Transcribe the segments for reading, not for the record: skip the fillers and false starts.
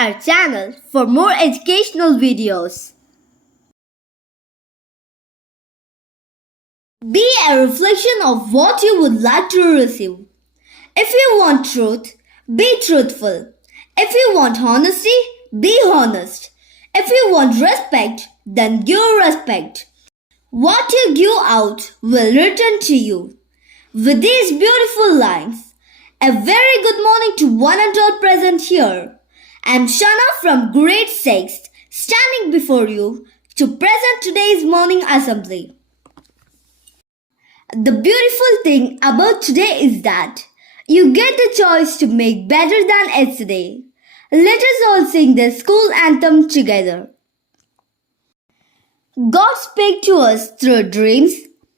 our channel for more educational videos. Be a reflection of what you would like to receive. If you want truth, be truthful. If you want honesty, be honest. If you want respect, then give respect. What you give out will return to you. With these beautiful lines, a very good morning to one and all present here. I am Shana from grade 6th, standing before you to present today's morning assembly. The beautiful thing about today is that you get the choice to make better than yesterday. Let us all sing the school anthem together. God spake to us through dreams,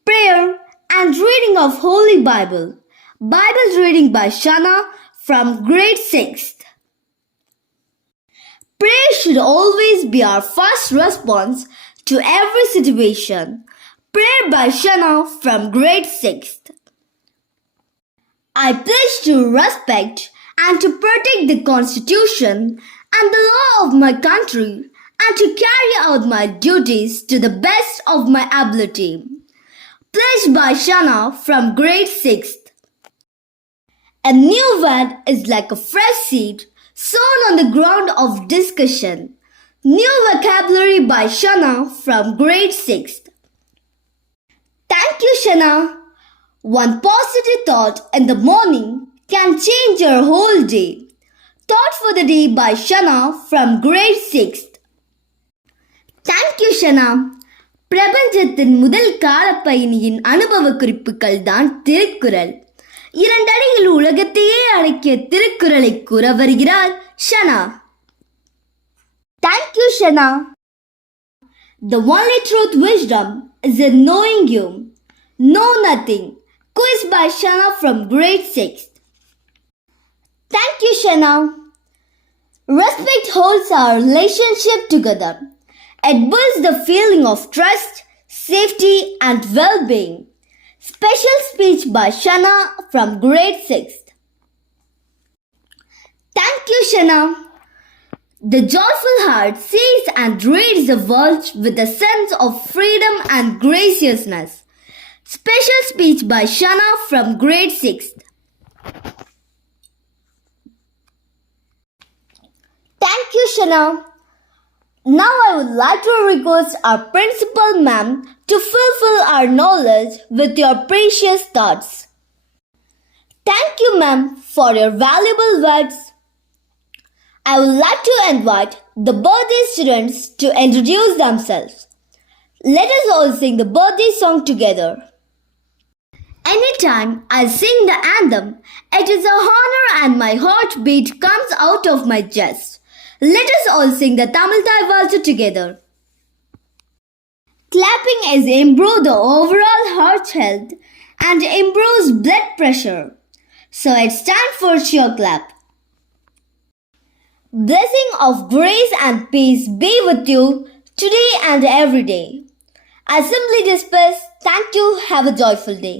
prayer, and reading of Holy Bible. Bible reading by Shana from grade 6th. Prayer should always be our first response to every situation. Prayer by Shana from grade 6th. I pledge to respect and to protect the Constitution and the law of my country and to carry out my duties to the best of my ability. Pledged by Shana from grade 6th. A new word is like a fresh seed sown on the ground of discussion. New vocabulary by Shana from grade 6th. Thank you, Shana. One positive thought in the morning can change your whole day. Thought for the day by Shana from grade 6th. Thank you, Shana. பிரபஞ்சத்தின் முதல் காலப்பயணியின் அனுபவ குறிப்புகள் தான் திருக்குறள். 2 அடியில் உலகத்தையே அடக்கிய திருக்குறளை கூற வருகிறார் ஷனா. Thank you, Shana. The only truth wisdom is in knowing you. Know nothing. Quiz by Shana from grade 6th. Thank you, Shana. Respect holds our relationship together. It builds the feeling of trust, safety, and well-being. Special speech by Shana from grade 6th. Thank you, Shana. The joyful heart sees and reads the world with a sense of freedom and graciousness. Special speech by Shana from grade 6th. Thank you, Shana. Now I would like to request our principal ma'am to fulfill our knowledge with your precious thoughts. Thank you, ma'am, for your valuable words. I would like to invite the birthday students to introduce themselves. Let us all sing the birthday song together. Anytime I sing the anthem, it is an honor and my heartbeat comes out of my chest. Let us all sing the Tamil Thai Waltzu together. Clapping is improve the overall heart health and improves blood pressure. So it's time for cheer clap. Blessing of grace and peace be with you today and every day. Assembly dispersed. Thank you. Have a joyful day.